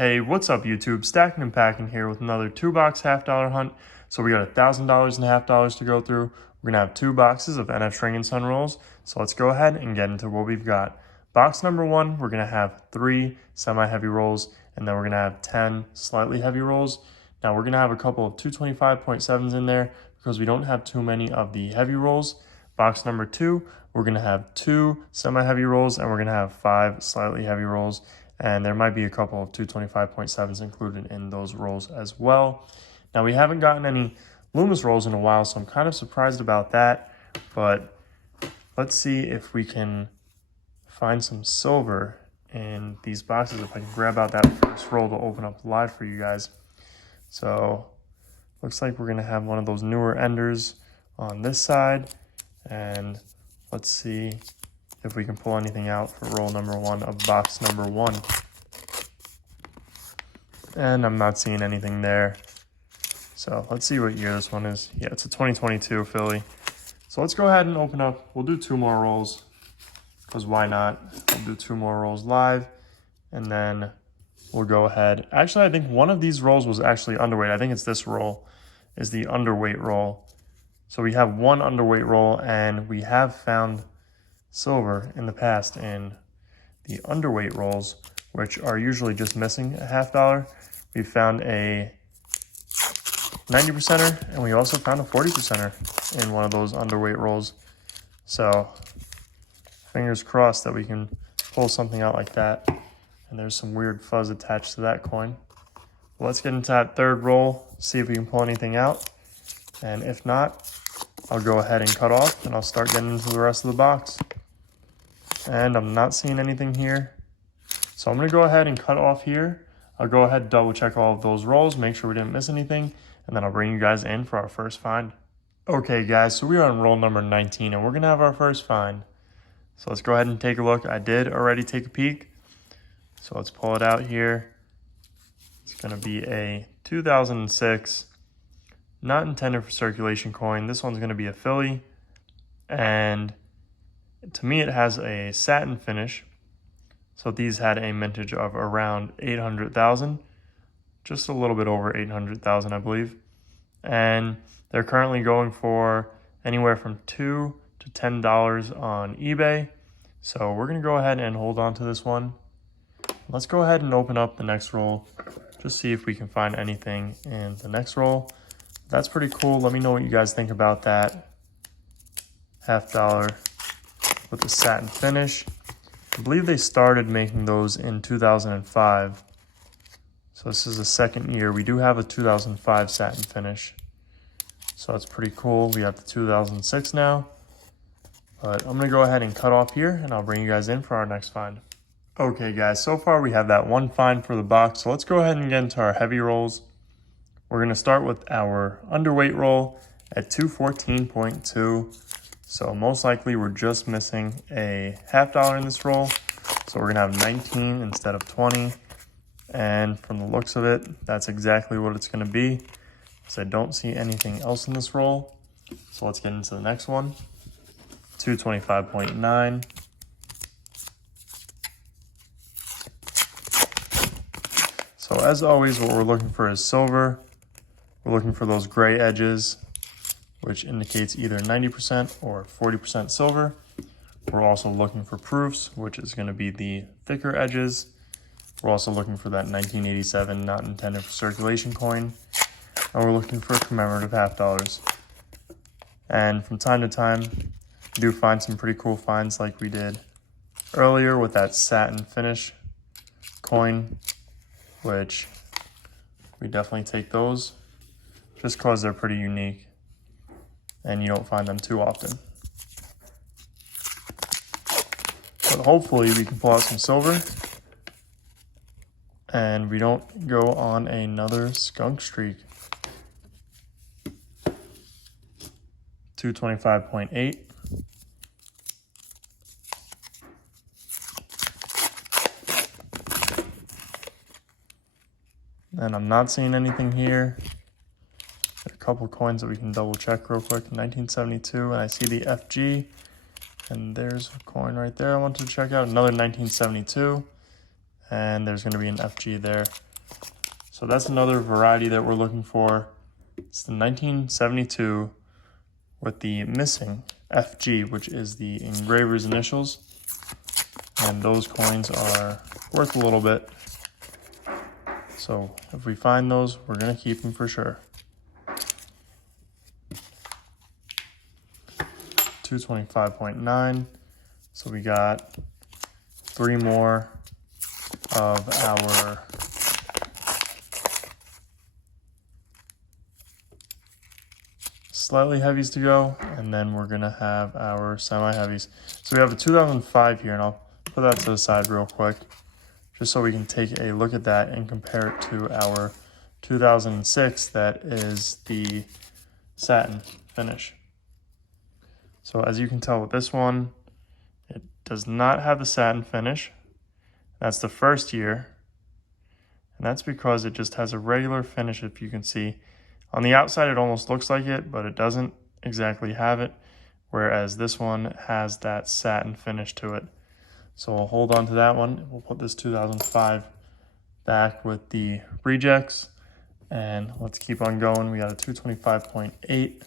Hey, what's up YouTube? Stacking and Packing here with another 2-box $half hunt. So we got $1,000 and $half to go through. We're gonna have 2 boxes of NF String and Sun rolls. So let's go ahead and get into what we've got. Box number 1, we're gonna have 3 semi-heavy rolls, and then we're gonna have 10 slightly heavy rolls. Now we're gonna have a couple of 225.7s in there because we don't have too many of the heavy rolls. Box number 2, we're gonna have 2 semi-heavy rolls, and we're gonna have 5 slightly heavy rolls. And there might be a couple of 225.7s included in those rolls as well. Now we haven't gotten any Loomis rolls in a while, so I'm kind of surprised about that, but let's see if we can find some silver in these boxes, if I can grab out that first roll to open up live for you guys. So looks like we're gonna have one of those newer enders on this side, and let's see if we can pull anything out for roll number 1 of box number 1. And I'm not seeing anything there. So let's see what year this one is. Yeah, it's a 2022 Philly. So let's go ahead and open up. We'll do 2 more rolls, because why not? We'll do 2 more rolls live, and then we'll go ahead. Actually, I think one of these rolls was actually underweight. I think it's this roll is the underweight roll. So we have 1 underweight roll, and we have found silver in the past in the underweight rolls, which are usually just missing a $half. We found a 90%er, and we also found a 40%er in one of those underweight rolls. So fingers crossed that we can pull something out like that. And there's some weird fuzz attached to that coin. Let's get into that third roll, see if we can pull anything out. And if not, I'll go ahead and cut off, and I'll start getting into the rest of the box. And I'm not seeing anything here. So I'm gonna go ahead and cut off here. I'll go ahead and double check all of those rolls, make sure we didn't miss anything, and then I'll bring you guys in for our first find. Okay guys, so we are on roll number 19, and we're gonna have our first find. So let's go ahead and take a look. I did already take a peek. So let's pull it out here. It's gonna be a 2006, not intended for circulation coin. This one's gonna be a Philly, and to me it has a satin finish. So these had a mintage of around 800,000, just a little bit over 800,000, I believe. And they're currently going for anywhere from $2 to $10 on eBay. So we're gonna go ahead and hold on to this one. Let's go ahead and open up the next roll, just see if we can find anything in the next roll. That's pretty cool. Let me know what you guys think about that. $half with the satin finish. I believe they started making those in 2005. So this is the second year. We do have a 2005 satin finish. So that's pretty cool. We have the 2006 now. But I'm gonna go ahead and cut off here, and I'll bring you guys in for our next find. Okay guys, so far we have that 1 find for the box. So let's go ahead and get into our heavy rolls. We're gonna start with our underweight roll at 214.2. So most likely we're just missing a $half in this roll. So we're gonna have 19 instead of 20. And from the looks of it, that's exactly what it's gonna be. So I don't see anything else in this roll. So let's get into the next one. 225.9. So as always, what we're looking for is silver. We're looking for those gray edges, which indicates either 90% or 40% silver. We're also looking for proofs, which is gonna be the thicker edges. We're also looking for that 1987 not intended for circulation coin. And we're looking for commemorative $half. And from time to time, we do find some pretty cool finds like we did earlier with that satin finish coin, which we definitely take those just because they're pretty unique and you don't find them too often. But hopefully we can pull out some silver and we don't go on another skunk streak. 225.8. And I'm not seeing anything here. A couple coins that we can double check real quick. 1972, and I see the FG. And there's a coin right there I wanted to check out. Another 1972. And there's going to be an FG there. So that's another variety that we're looking for. It's the 1972 with the missing FG, which is the engraver's initials. And those coins are worth a little bit. So if we find those, we're gonna keep them for sure. 225.9. So we got 3 more of our slightly heavies to go, and then we're gonna have our semi-heavies. So we have a 2005 here, and I'll put that to the side real quick, just so we can take a look at that and compare it to our 2006 that is the satin finish. So as you can tell with this one, it does not have the satin finish. That's the first year, and that's because it just has a regular finish. If you can see on the outside, it almost looks like it, but it doesn't exactly have it, whereas this one has that satin finish to it. So we'll hold on to that one. We'll put this 2005 back with the rejects, and let's keep on going. We got a 225.8.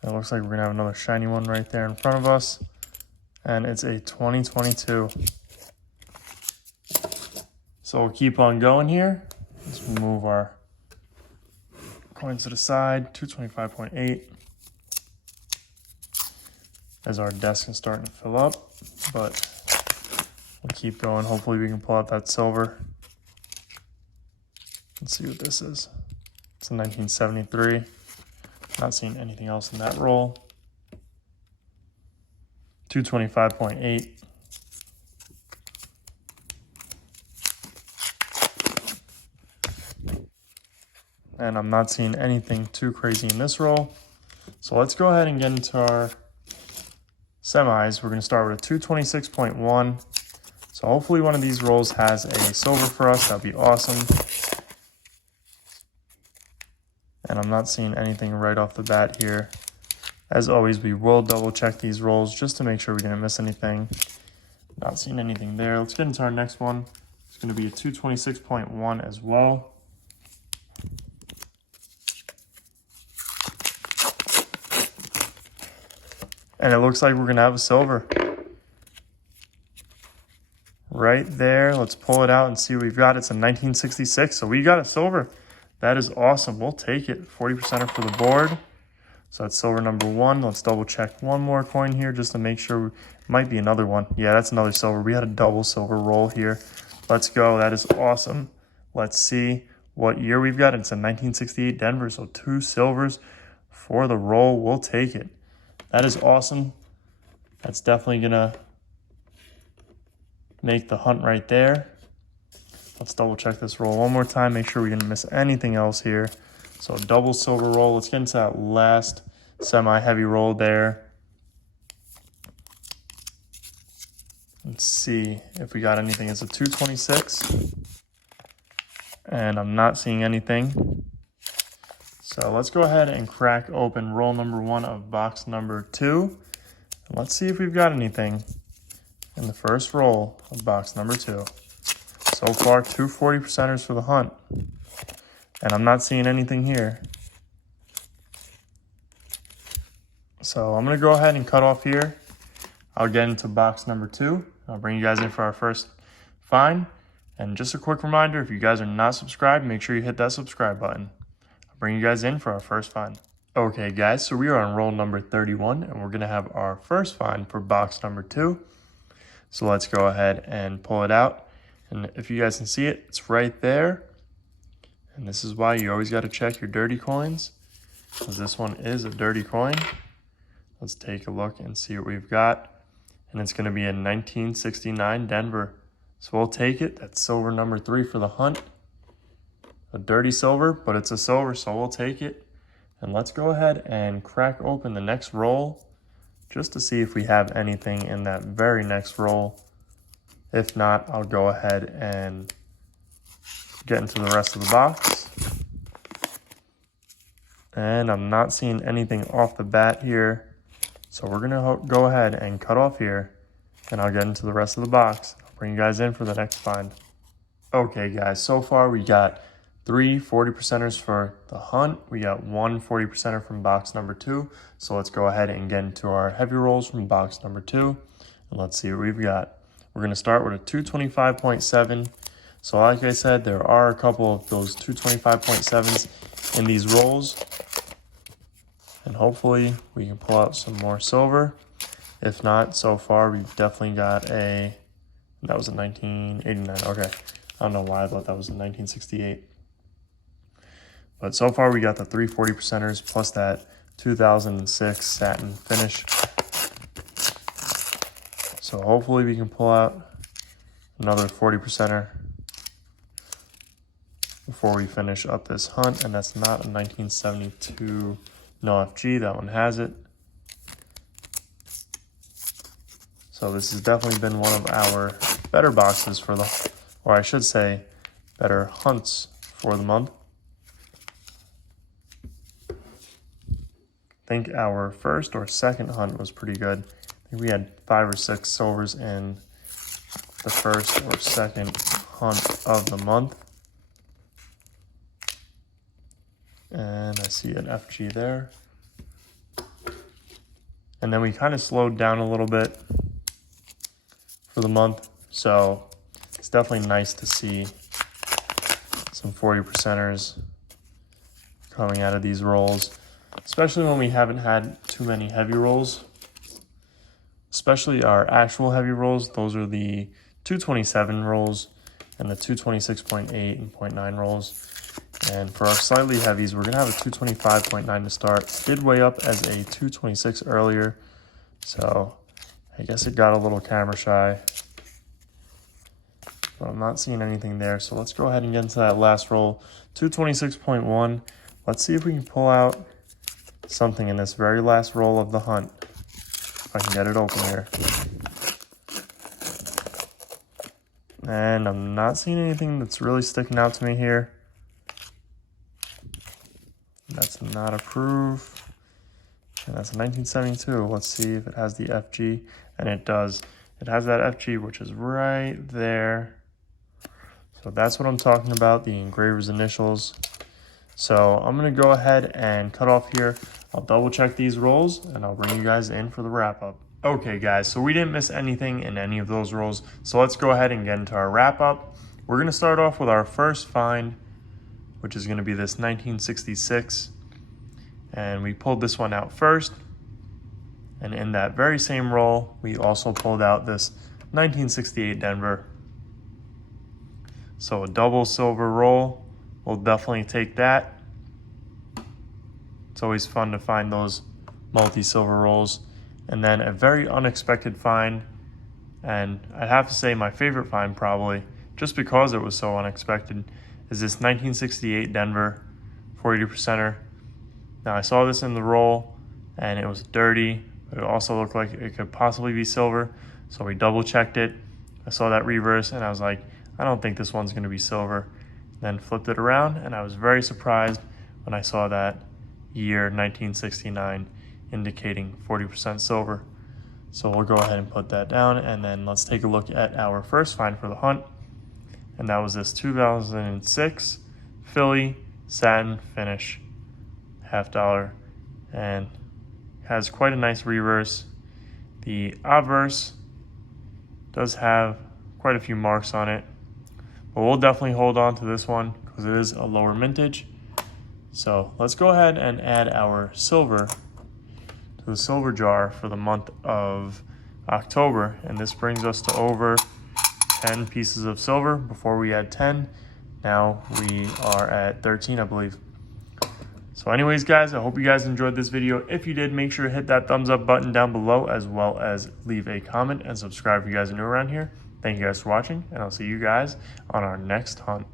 It looks like we're gonna have another shiny one right there in front of us, and it's a 2022. So we'll keep on going here. Let's move our coins to the side. 225.8. As our desk is starting to fill up, but we'll keep going. Hopefully we can pull out that silver. Let's see what this is. It's a 1973. Not seeing anything else in that roll. 225.8. And I'm not seeing anything too crazy in this roll. So let's go ahead and get into our semis. We're going to start with a 226.1. So hopefully one of these rolls has a silver for us. That'd be awesome. And I'm not seeing anything right off the bat here. As always, we will double check these rolls just to make sure we didn't miss anything. Not seeing anything there. Let's get into our next one. It's going to be a 226.1 as well. And it looks like we're going to have a silver. Right there. Let's pull it out and see what we've got. It's a 1966, so we got a silver. That is awesome. We'll take it. 40% for the board. So that's silver number 1. Let's double check one more coin here just to make sure. Might be another one. Yeah, that's another silver. We had a double silver roll here. Let's go. That is awesome. Let's see what year we've got. It's a 1968 Denver, so 2 silvers for the roll. We'll take it. That is awesome. That's definitely going to make the hunt right there. Let's double check this roll one more time. Make sure we didn't miss anything else here. So double silver roll. Let's get into that last semi-heavy roll there. Let's see if we got anything. It's a 226. And I'm not seeing anything. So let's go ahead and crack open roll number 1 of box number 2. And let's see if we've got anything in the first roll of box number 2. So far, 2 40%ers for the hunt. And I'm not seeing anything here. So I'm going to go ahead and cut off here. I'll get into box number 2. I'll bring you guys in for our first find. And just a quick reminder, if you guys are not subscribed, make sure you hit that subscribe button. I'll bring you guys in for our first find. Okay, guys, so we are on roll number 31, and we're going to have our first find for box number 2. So let's go ahead and pull it out. And if you guys can see it, it's right there. And this is why you always got to check your dirty coins, because this one is a dirty coin. Let's take a look and see what we've got. And it's going to be a 1969 Denver. So we'll take it. That's silver number 3 for the hunt. A dirty silver, but it's a silver, so we'll take it. And let's go ahead and crack open the next roll just to see if we have anything in that very next roll. If not, I'll go ahead and get into the rest of the box. And I'm not seeing anything off the bat here. So we're going to go ahead and cut off here and I'll get into the rest of the box. I'll bring you guys in for the next find. Okay guys, so far we got 3 40%ers for the hunt. We got 1 40%er from box number 2. So let's go ahead and get into our heavy rolls from box number 2. And let's see what we've got. We're going to start with a 225.7. So like I said, there are a couple of those 225.7s in these rolls. And hopefully we can pull out some more silver. If not, so far we've definitely got that was a 1989. Okay, I don't know why I thought that was a 1968. But so far we got the 3 40%ers plus that 2006 satin finish. So hopefully we can pull out another 40%er before we finish up this hunt. And that's not a 1972 no FG, that one has it. So this has definitely been one of our better boxes for or I should say, better hunts for the month. I think our first or second hunt was pretty good. I think we had 5 or 6 silvers in the first or second hunt of the month. And I see an FG there. And then we kind of slowed down a little bit for the month. So it's definitely nice to see some 40%ers coming out of these rolls, especially when we haven't had too many heavy rolls, especially our actual heavy rolls. Those are the 227 rolls and the 226.8 and 0.9 rolls. And for our slightly heavies, we're going to have a 225.9 to start. Did weigh up as a 226 earlier, so I guess it got a little camera shy. But I'm not seeing anything there, so let's go ahead and get into that last roll. 226.1. Let's see if we can pull out something in this very last roll of the hunt. If I can get it open here. And I'm not seeing anything that's really sticking out to me here. That's not a proof. And that's a 1972. Let's see if it has the FG. And it does. It has that FG, which is right there. So that's what I'm talking about, the engraver's initials. So I'm going to go ahead and cut off here. I'll double check these rolls and I'll bring you guys in for the wrap up. Okay guys, so we didn't miss anything in any of those rolls. So let's go ahead and get into our wrap up. We're going to start off with our first find, which is going to be this 1966. And we pulled this one out first. And in that very same roll, we also pulled out this 1968 Denver. So a double silver roll, we'll definitely take that. It's always fun to find those multi-silver rolls. And then a very unexpected find, and I'd have to say my favorite find probably, just because it was so unexpected, is this 1968 Denver 40%er. Now I saw this in the roll and it was dirty, but it also looked like it could possibly be silver. So we double checked it. I saw that reverse and I was like, I don't think this one's gonna be silver. Then flipped it around and I was very surprised when I saw that year 1969 indicating 40% silver. So we'll go ahead and put that down, and then let's take a look at our first find for the hunt. And that was this 2006 Philly satin finish, $50, and has quite a nice reverse. The obverse does have quite a few marks on it, but we'll definitely hold on to this one because it is a lower mintage. So let's go ahead and add our silver to the silver jar for the month of October, and this brings us to over 10 pieces of silver. Before we had 10, now we are at 13, I believe. So anyways guys, I hope you guys enjoyed this video. If you did, make sure to hit that thumbs up button down below, as well as leave a comment and subscribe if you guys are new around here. Thank you guys for watching, and I'll see you guys on our next hunt.